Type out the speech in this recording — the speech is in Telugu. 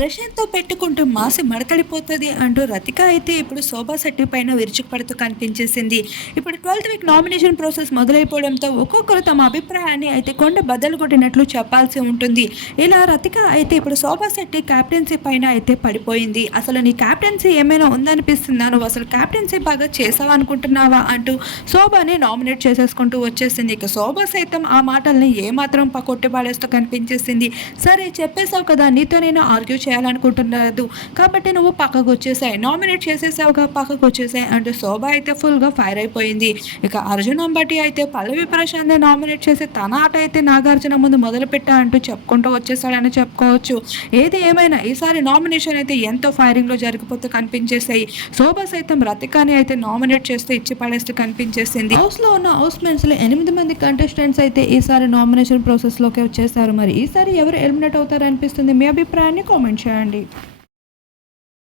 ప్రశాంత్తో పెట్టుకుంటూ మాసి మడతడిపోతుంది అంటూ రతిక అయితే ఇప్పుడు శోభా శెట్టి పైన విరుచుకుపడుతూ కనిపించేసింది. ఇప్పుడు ట్వెల్త్ వీక్ నామినేషన్ ప్రాసెస్ మొదలైపోవడంతో ఒక్కొక్కరు తమ అభిప్రాయాన్ని అయితే కొండ బద్దలు కొట్టినట్లు చెప్పాల్సి ఉంటుంది. ఇలా రతిక అయితే ఇప్పుడు శోభా శెట్టి క్యాప్టెన్సీ పైన అయితే పడిపోయింది. అసలు నీ క్యాప్టెన్సీ ఏమైనా ఉందనిపిస్తుందా? నువ్వు అసలు క్యాప్టెన్సీ బాగా చేసావు అనుకుంటున్నావా? అంటూ శోభాని నామినేట్ చేసేసుకుంటూ వచ్చేసింది. ఇక శోభ సైతం ఆ మాటల్ని ఏమాత్రం పకొట్టి పాడేస్తూ కనిపించేసింది. సరే చెప్పేశావు కదా నీతో నేను ఆర్గ్యూ చేయాలనుకుంటున్నారు కాబట్టి నువ్వు పక్కకు వచ్చేసాయి నామినేట్ చేసేసావుగా పక్కకు వచ్చేసాయి అంటే శోభ అయితే ఫుల్గా ఫైర్ అయిపోయింది. ఇక అర్జున్ అంబటి అయితే పల్లవి ప్రశాంత్ నామినేట్ చేసి తన ఆట అయితే నాగార్జున ముందు మొదలు పెట్టా అంటూ చెప్పుకుంటూ వచ్చేసాడని చెప్పుకోవచ్చు. ఏది ఏమైనా ఈసారి నామినేషన్ అయితే ఎంతో ఫైరింగ్లో జరిగిపోతే కనిపించేసాయి. శోభ సైతం రతికాని అయితే నామినేట్ చేస్తే ఇచ్చి పడేస్తూ కనిపించేసింది. హౌస్లో ఉన్న హౌస్ మేట్స్లో ఎనిమిది మంది కంటెస్టెంట్స్ అయితే ఈసారి నామినేషన్ ప్రాసెస్లోకి వచ్చేసారు. మరి ఈసారి ఎవరు ఎలిమినేట్ అవుతారు అనిపిస్తుంది మీ అభిప్రాయాన్ని కామెంట్ చేయండి